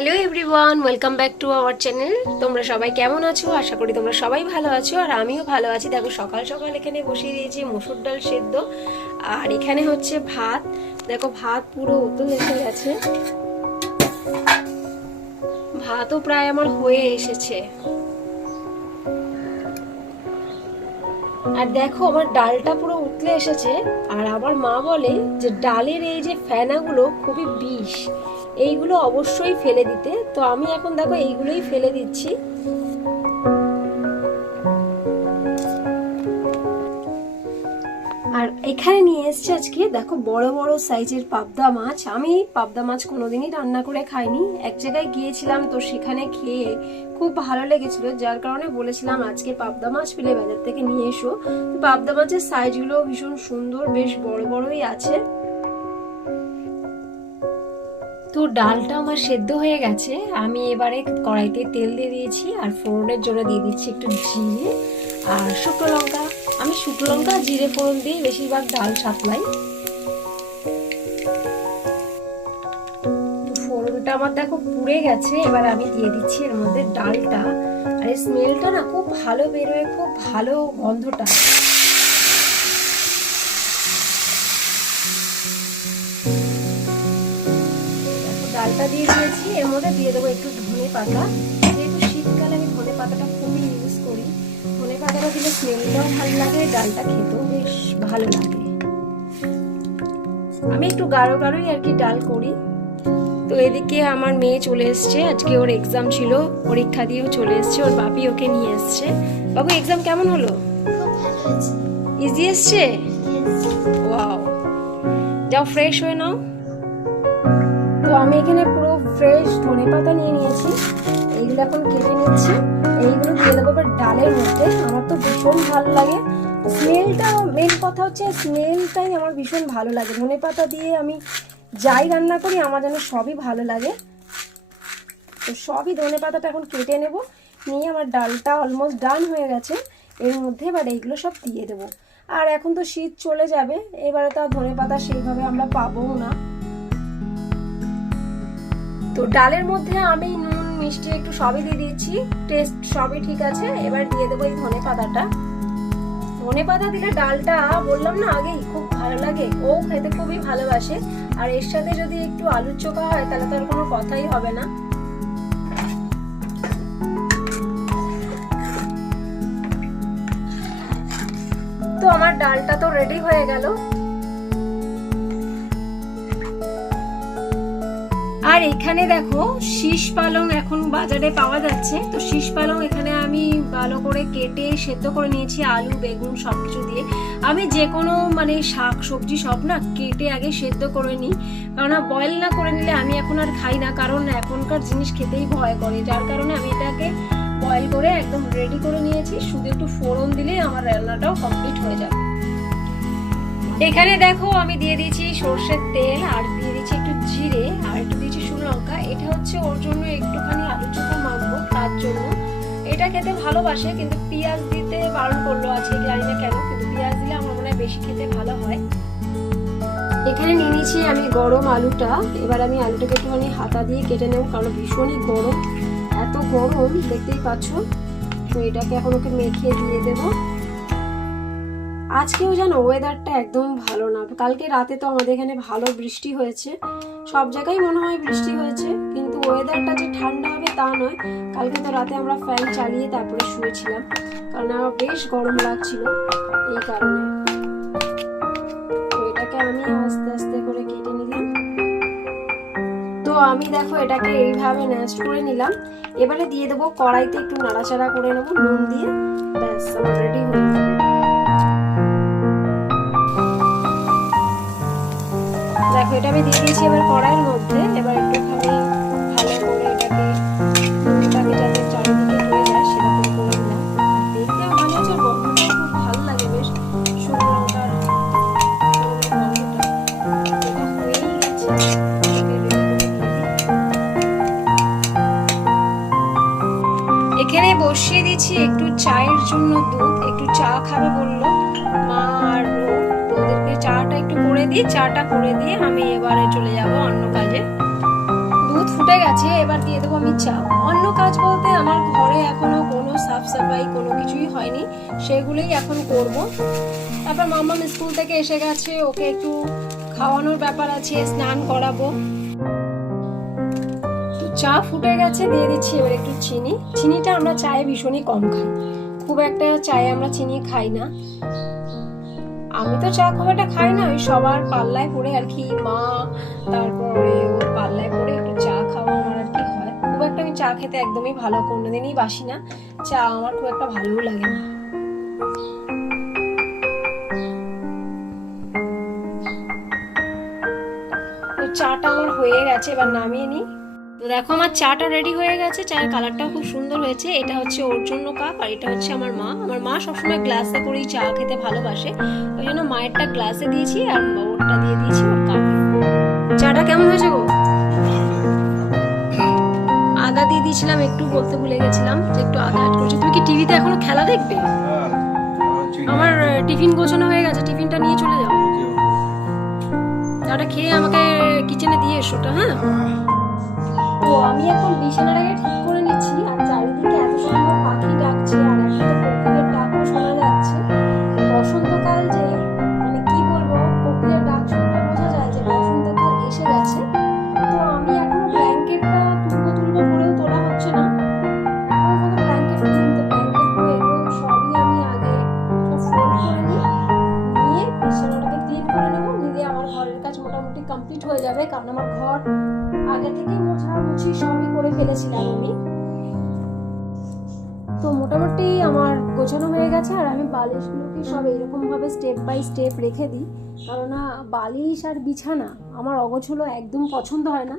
Hello everyone welcome back to our channel তোমরা সবাই কেমন আছো? আশা করি তোমরা সবাই ভালো আছো, আর আমিও ভালো আছি। দেখো, সকাল সকাল এখানে বসিয়ে দিয়েছি মসুর ডাল সেদ্ধ, আর এখানে হচ্ছে ভাত। দেখো, ভাত পুরো উতল এসে গেছে। ভাতও প্রায় আমার হয়ে এসেছে। আর দেখো, আমার ডালটা পুরো উতলে এসেছে, আর আমার মা বলে যে ডালের এই যে ফেনাগুলো খুবই বিষ। এইগুলো অবশ্যই ফেলে দিতে। তো আমি এখন দেখো এইগুলোই ফেলে দিচ্ছি। আর এখানে নিয়ে এসছে আজকে, দেখো বড় বড় সাইজের পাবদা মাছ। আমি পাবদা মাছ কোনোদিনই রান্না করে খাইনি। এক জায়গায় গিয়েছিলাম তো সেখানে খেয়ে খুব ভালো লেগেছিল। যার কারণে বলেছিলাম আজকে পাবদা মাছ পেলে বাজার থেকে নিয়ে এসো। তো পাবদা মাছের সাইজগুলো ভীষণ সুন্দর, বেশ বড় বড়ই আছে। তো ডালটা আমার সেদ্ধ হয়ে গেছে। আমি এবারে কড়াইতে তেল দিয়ে দিয়েছি আর ফোড়নের জন্য দিয়ে দিচ্ছি একটু জিরে আর শুকনো লঙ্কা। আমি শুকনো লঙ্কা জিরে ফোড়ন দিয়ে বেশিরভাগ ডাল সাতলাই। ফোড়নটা আমার দেখো পুড়ে গেছে, এবার আমি দিয়ে দিচ্ছি এর মধ্যে ডালটা। আর এই স্মেলটা না খুব ভালো বেরোয়, খুব ভালো গন্ধটা। দিয়ে দিয়েছি। এর মধ্যে দিয়ে দেবো একটু ধনে পাতা। যেহেতু শীতকালে আমি ধনে পাতাটা খুবই ইউজ করি ধনে পাতাটা দিলে স্মেলটাও ভালো লাগে ডালটা খেতেও বেশ ভালো লাগে। আমি একটু গাঢ় গাঢ়ই আর কি ডাল করি। তো এদিকে আমার মেয়ে চলে এসছে। আজকে ওর এক্সাম ছিল পরীক্ষা দিয়েও চলে এসছে ওর বাপি ওকে নিয়ে এসছে। বাবু এক্সাম কেমন হলো? ইজি এসছে? ওয়াও যাও ফ্রেশ হয়ে নাও। আমি এখানে পুরো ফ্রেশ ধনে পাতা নিয়ে নিয়েছি। এইগুলো এখন কেটে নিচ্ছি। এইগুলো দিয়ে দেবো ডালের মধ্যে। আমার তো ভীষণ ভালো লাগে। স্মেলটা মেন কথা হচ্ছে স্মেলটাই আমার ভীষণ ভালো লাগে। ধনে পাতা দিয়ে আমি যাই রান্না করি, আমার যেন সবই ভালো লাগে। তো সবই ধনে পাতাটা এখন কেটে নেব। নিয়ে আমার ডালটা অলমোস্ট ডান হয়ে গেছে। এর মধ্যে এবার এইগুলো সব দিয়ে দেবো। আর এখন তো শীত চলে যাবে। এবারে তো আর ধনে পাতা সেইভাবে আমরা পাবো না। তো ডালের মধ্যে আমি নুন, মিষ্টি একটু সবই দিয়ে দিচ্ছি টেস্ট সবই ঠিক আছে। এবার দিয়ে দেবো এই ধনে পাতাটা। ধনে পাতা দিলে ডালটা, বললাম না আগেই, খুব ভালো লাগে। ও খেতে খুবই ভালোবাসে। আর এর সাথে যদি একটু আলুর চোখা হয়, তাহলে তো আর কোনো কথাই হবে না। তো আমার ডালটা তো রেডি হয়ে গেল। আর এখানে দেখো, শীষ পালং এখন বাজারে পাওয়া যাচ্ছে। তো শীষ পালং এখানে আমি ভালো করে কেটে সেদ্ধ করে নিয়েছি, আলু, বেগুন সবকিছু দিয়ে। আমি যে কোনো মানে শাক, সবজি সব না কেটে আগে সেদ্ধ করে নিই। কারণ বয়েল না করে নিলে আমি এখন আর খাই না, কারণ এখনকার জিনিস খেতেই ভয় করে। যার কারণে আমি এটাকে বয়েল করে একদম রেডি করে নিয়েছি। শুধু একটু ফোড়ন দিলেই আমার রান্নাটাও কমপ্লিট হয়ে যাবে। এখানে দেখো আমি দিয়ে দিয়েছি সর্ষের তেল আর দিয়ে দিয়েছি এটা হচ্ছে ওর জন্য একটুখানি আলু চোখা মাখবো, তার জন্য। এটা খেতে ভালোবাসে, কিন্তু পেঁয়াজ দিতে বারণ করল আজকে, জানি না কেন, কিন্তু পেঁয়াজ দিলে আমার মনে হয় বেশি খেতে ভালো হয়। এখানে নিয়ে নিয়েছি আমি গরম আলুটা। এবার আমি আলুটাকে একটুখানি হাতা দিয়ে কেটে নেব, কারণ ভীষণই গরম, এত গরম, দেখতেই পাচ্ছ। তো এটাকে এখন ওকে মেখে দিয়ে দেবো। আজকেও যেন ওয়েদারটা একদম ভালো না, কালকে রাতে তো আমাদের এখানে ভালো বৃষ্টি হয়েছে। সব জায়গায় মনে হয় বৃষ্টি হয়েছে, কিন্তু ওয়েদারটা যে ঠান্ডা হবে তা নয়। কালকে তো রাতে আমরা ফ্যান চালিয়ে তারপরে শুয়েছিলাম, কারণ আমার বেশ গরম লাগছিল এই কারণে। তো এটাকে আমি আস্তে আস্তে করে কেটে নিলাম। তো আমি দেখো এটাকে এইভাবে ন্যাস্ট করে নিলাম। এবারে দিয়ে দেবো কড়াইতে একটু নাড়াচাড়া করে নেব, নুন দিয়ে। ব্যাস, আমার রেডি হয়ে যাবে দেখো এটা আমি দিয়ে দিয়েছি এবার কড়াইয়ের মধ্যে। এবার চাটা করে দিয়ে আমি এবারে চলে যাব অন্য কাজে। দুধ ফুটে গেছে, এবার দিয়ে দেবো আমি চা। অন্য কাজ বলতে আমার ঘরে এখনও কোনো সাফ সাফাই, কোনো কিছুই হয়নি। সেগুলোই এখন করব। তারপর মাম্মা স্কুল থেকে এসে গেছে, ওকে একটু খাওয়ানোর ব্যাপার আছে, স্নান করাবো। চা ফুটে গেছে, দিয়ে দিচ্ছি এবার একটু চিনি। চিনিটা আমরা চায়ে ভীষণই কম খাই। খুব একটা চায়ে আমরা চিনি খাই না। আমি তো চা খুব একটা খাই না, ওই সবার পাল্লায় পড়ে আর কি, মা, তারপরে ওর পাল্লায় পড়ে একটু চা খাওয়া আমার আর কি হয়। খুব একটা আমি চা খেতে একদমই ভালো, কোনোদিনই বাসি না। চা আমার খুব একটা ভালোও লাগে না। চাটা আমার হয়ে গেছে, এবার নামিয়ে নিই। তো দেখো আমার চাটা রেডি হয়ে গেছে চায়ের কালারটাও খুব সুন্দর হয়েছে। এটা হচ্ছে ওর জন্য কাপ আর এটা হচ্ছে আমার মা। আমার মা সবসময় গ্লাসে করেই চা খেতে ভালোবাসে। ওই জন্য মায়েরটা গ্লাসে দিয়েছি আর ওরটা দিয়ে দিয়েছি ওর কাপে চাটা কেমন হয়েছে গো? আদা দিয়ে দিয়েছিলাম একটু বলতে ভুলে গেছিলাম যে একটু আদা অ্যাড করেছি। তুমি কি টিভিতে এখনও খেলা দেখবে? আমার টিফিন গোছানো হয়ে গেছে টিফিনটা নিয়ে চলে যাও। চাটা খেয়ে আমাকে কিচেনে দিয়ে এসো ওটা হ্যাঁ? তো আমি এখন বিছানাটাকে ঠিক ফেলেছিলাম আমি। তো মোটামুটি আমার গোছানো হয়ে গেছে আর আমি বালিশগুলোকে সব এইরকম ভাবে স্টেপ বাই স্টেপ রেখে দিই। কেননা বালিশ আর বিছানা আমার অগোছলো একদম পছন্দ হয় না।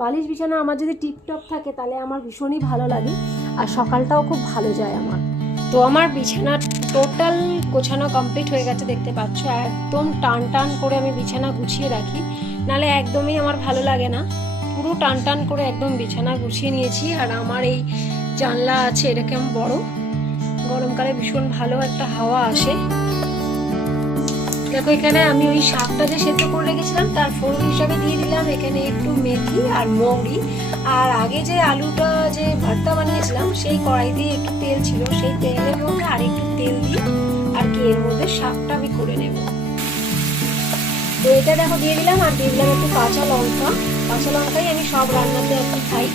বালিশ বিছানা আমার যদি টিপটপ থাকে তাহলে আমার ভীষণই ভালো লাগে আর সকালটাও খুব ভালো যায় আমার। তো আমার বিছানা টোটাল গোছানো কমপ্লিট হয়ে গেছে দেখতে পাচ্ছ। একদম টান টান করে আমি বিছানা গুছিয়ে রাখি। নালে একদমই আমার ভালো লাগে না। পুরো টান টান করে একদম বিছানা গুছিয়ে নিয়েছি আর আমার এই জানলা আছে এরকম বড়? গরমকালে ভীষণ ভালো একটা হাওয়া আসে। দেখো, এখানে আমি ওই শাকটা যে সেদ্ধ করে রেখেছিলাম, তার ফোড়ন হিসাবে দিয়ে দিলাম। এখানে একটু মেথি আর মৌরি। আর আগে যে আলুটা যে ভর্তা বানিয়েছিলাম, সেই কড়াই দিয়ে একটু তেল ছিল। সেই তেলের মধ্যে আর একটু তেল দিই, আর কি, এর মধ্যে শাকটা আমি করে নেব। তো এটা দেখো, দিয়ে দিলাম, আর দিয়ে দিলাম একটু কাঁচা লঙ্কা। কাঁচা লঙ্কাই আমি সব রান্নাতে একটু খাই।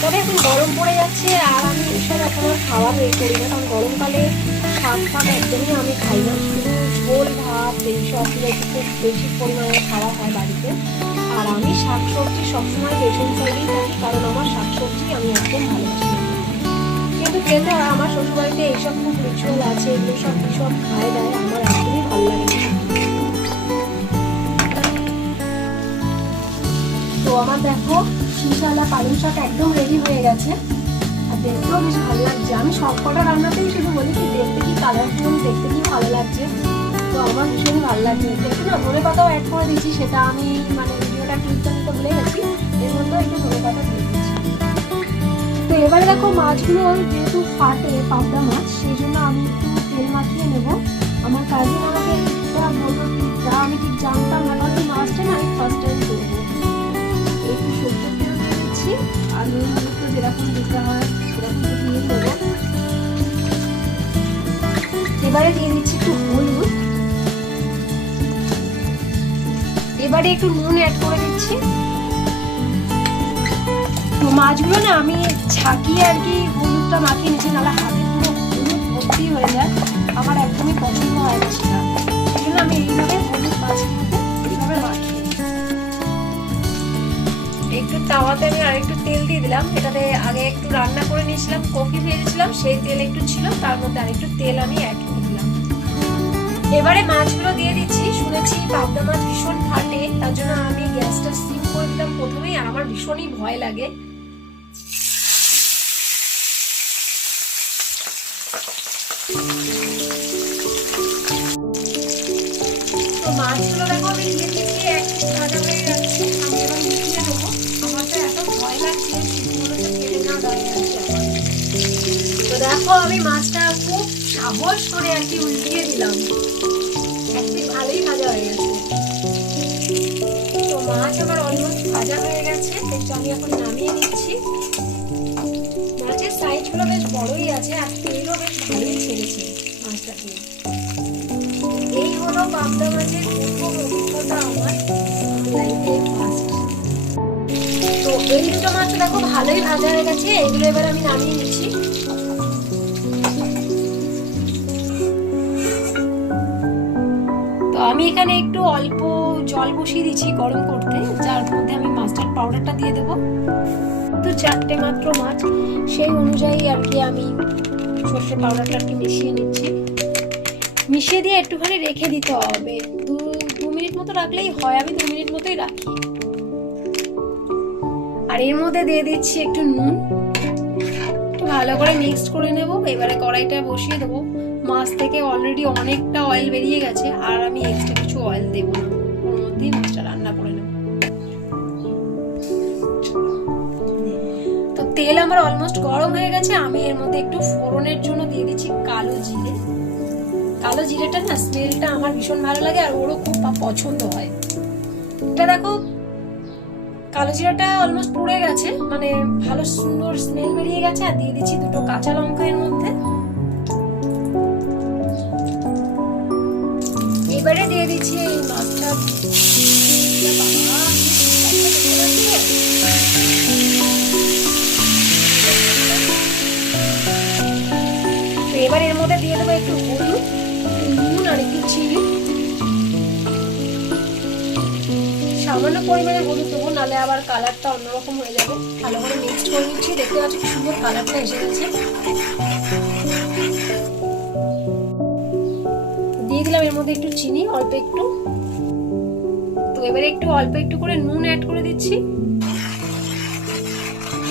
তবে এখন গরম পড়ে যাচ্ছে আর আমি এসব এখন আর খাওয়ার ইয়ে করি না, কারণ গরমকালে শাক ফাক একদমই আমি খাই না। শুধু ঝোল, ভাত এইসব খুব বেশি পরিমাণে খাওয়া হয় বাড়িতে। আর আমি শাক সবজি সবসময় বেসন চাইলেই থাকি, কারণ আমার শাক সবজি আমি একদম ভালোবাসি কিন্তু হয় আমার শ্বশুরবাড়িতে এইসব খুব রিচুয়াল আছে, এগুলো সব সব খায় দেয়, আমার একদমই ভালো লাগে না। আমার দেখো, শীতলা পালং শাক একদম রেডি হয়ে গেছে। আর দেখতেও বেশ ভালো লাগছে। আমি সব কটা রান্নাতেই শুধু বলি কি, দেখতে কি কালারফুল দেখতে কি ভালো লাগছে। তো আমার ভীষণই ভালো লাগছে। একটু না ধনে পাতাও অ্যাড করে দিয়েছি, সেটা আমি মানে ভিডিওটা ক্লিপটা নিতে ভুলে গেছি। এর মধ্যেও একটু ধনে পাতা দিয়ে তো এবারে দেখো, মাছগুলো যেহেতু ফাটে পাবদা মাছ, সেই জন্য আমি একটু তেল মাখিয়ে নেব। আমার কাজিন আমাকে বলল আমি ঠিক জানতাম না। কারণ মাছটা না, আমি ফার্স্ট টাইম এবারে দিয়ে দিচ্ছি একটু হলুদ। এবারে একটু নুন অ্যাড করে দিচ্ছি। তো মাছগুলো না আমি ছাকিয়ে আর কি হলুদটা মাখিয়ে নিচ্ছি, নাহলে হাতে পুরো হলুদ ভর্তি হয়ে যায়। আমার একদমই পছন্দ হয় না সেই জন্য আমি এইভাবে হলুদ মাছগুলোকে একটু তাওয়াতে আমি আরেকটু তেল দিয়ে দিলাম। এটাতে আগে একটু রান্না করে নিয়েছিলাম, কফি ভেজেছিলাম, সেই তেল একটু ছিল, তার মধ্যে আরেকটু তেল আমি অ্যাড করে দিলাম। এবারে মাছগুলো দিয়ে দিচ্ছি, শুনেছি পাবদা মাছ ভীষণ ফাটে, তার জন্য আমি গ্যাসটা সিম করে দিলাম প্রথমেই আর আমার ভীষণই ভয় লাগে। মাছগুলো দেখো আমি এক ভাজা হয়ে যাচ্ছে, আমি এবার দেখো, আমি মাছটা খুব সাহস করে আর কি উল্টিয়ে দিলাম। এক পিস ভালোই ভাজা হয়ে গেছে। তো মাছ আমার অলমোস্ট ভাজা হয়ে গেছে তো আমি এখন নামিয়ে নিচ্ছি। মাছের সাইজগুলো বেশ বড়ই আছে, আর তেলও বেশ ভালোই ছেড়েছে মাছটা দিয়ে এই হলো পাবদা মাছের প্রথম অভিজ্ঞতা আমার তো এই দুটো মাছ দেখো ভালোই ভাজা হয়ে গেছে, এগুলো এবার আমি নামিয়ে নিচ্ছি। আমি এখানে একটু অল্প জল বসিয়ে দিচ্ছি গরম করতে, যার মধ্যে আমি মাস্টার্ড পাউডারটা দিয়ে দেবো। তো চারটে মাত্র মাছ, সেই অনুযায়ী আর কি আমি সর্ষে পাউডারটা আর কি মিশিয়ে নিচ্ছি। মিশিয়ে দিয়ে একটুখানি রেখে দিতে হবে। দু দু মিনিট মতো রাখলেই হয়, আমি দু মিনিট মতোই রাখি। আর এর মধ্যে দিয়ে দিচ্ছি একটু নুন। ভালো করে মিক্সড করে নেব, এবারে কড়াইটা বসিয়ে দেবো। মাছ থেকে অলরেডি অনেকটা অয়েল বেরিয়ে গেছে, আর আমি এক্সট্রা কিছু অয়েল দেবো না। ওর মধ্যেই মাছটা রান্না করে নেব তো তেল আমার অলমোস্ট গরম হয়ে গেছে, আমি এর মধ্যে একটু ফোড়নের জন্য দিয়ে দিচ্ছি কালো জিরে। কালো জিরেটা না স্মেলটা আমার ভীষণ ভালো লাগে, আর ওরও খুব পছন্দ হয়। এটা দেখো, কালো জিরাটা অলমোস্ট পুড়ে গেছে মানে ভালো সুন্দর স্মেল বেরিয়ে গেছে, আর দিয়ে দিচ্ছি দুটো কাঁচা লঙ্কা এর মধ্যে। এবারে এর মধ্যে দিয়ে দেবো একটু হলুদ, নুন আর একটু চিনি। সামান্য পরিমাণে হলুদ দেবো নাহলে আবার কালারটা অন্যরকম হয়ে যাবে। ভালো করে মিক্সড করে নিচ্ছি, দেখতে পাচ্ছি সুন্দর কালারটা এসে গেছে। দিলাম, এর মধ্যে একটু চিনি, অল্প একটু। তো এবারে একটু, অল্প একটু করে নুন অ্যাড করে দিচ্ছি।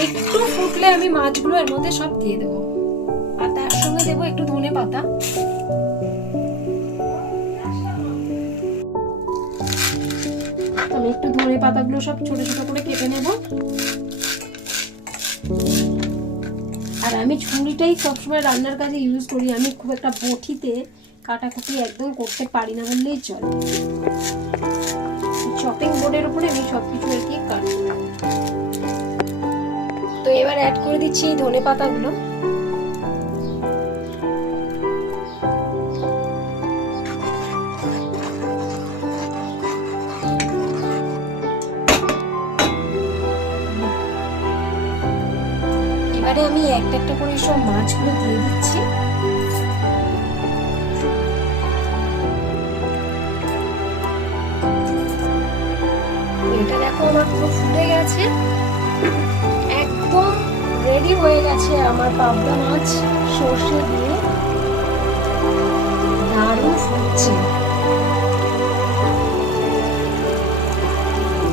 একটু ফুটলে আমি মাছগুলো এর মধ্যে সব দিয়ে দেবো। আর তার সঙ্গে দেবো একটু ধনে পাতা। আমি একটু ধনে পাতাগুলো সব ছোট ছোট করে কেটে নেব। আর আমি ছুরিটাই সবসময় রান্নার কাজে ইউজ করি। আমি খুব একটা বটিতে কাটাকুটি একদম করতে পারি না বললেই চলে। চপিং বোর্ডের উপরে আমি সব কিছু আর কি তো এবার অ্যাড করে দিচ্ছি এই ধনে পাতাগুলো। এবারে আমি একটা একটা করে সব মাছগুলো দিয়ে দিচ্ছি। হয়ে গেছে আমার পাবদা মাছ, সর্ষে দিয়ে। দারুণ ফুটছে।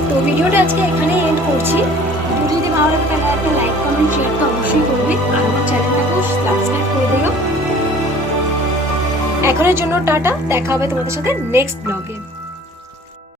তো ভিডিওটা আজকে এখানেই এন্ড করছি। ভিডিও যদি ভালো লাগে তাহলে একটা লাইক কমেন্ট শেয়ার তো অবশ্যই করবে। আর আমার চ্যানেলটাকেও সাবস্ক্রাইব করে দিও। এখনের জন্য টাটা, দেখা হবে তোমাদের সাথে নেক্সট ব্লগে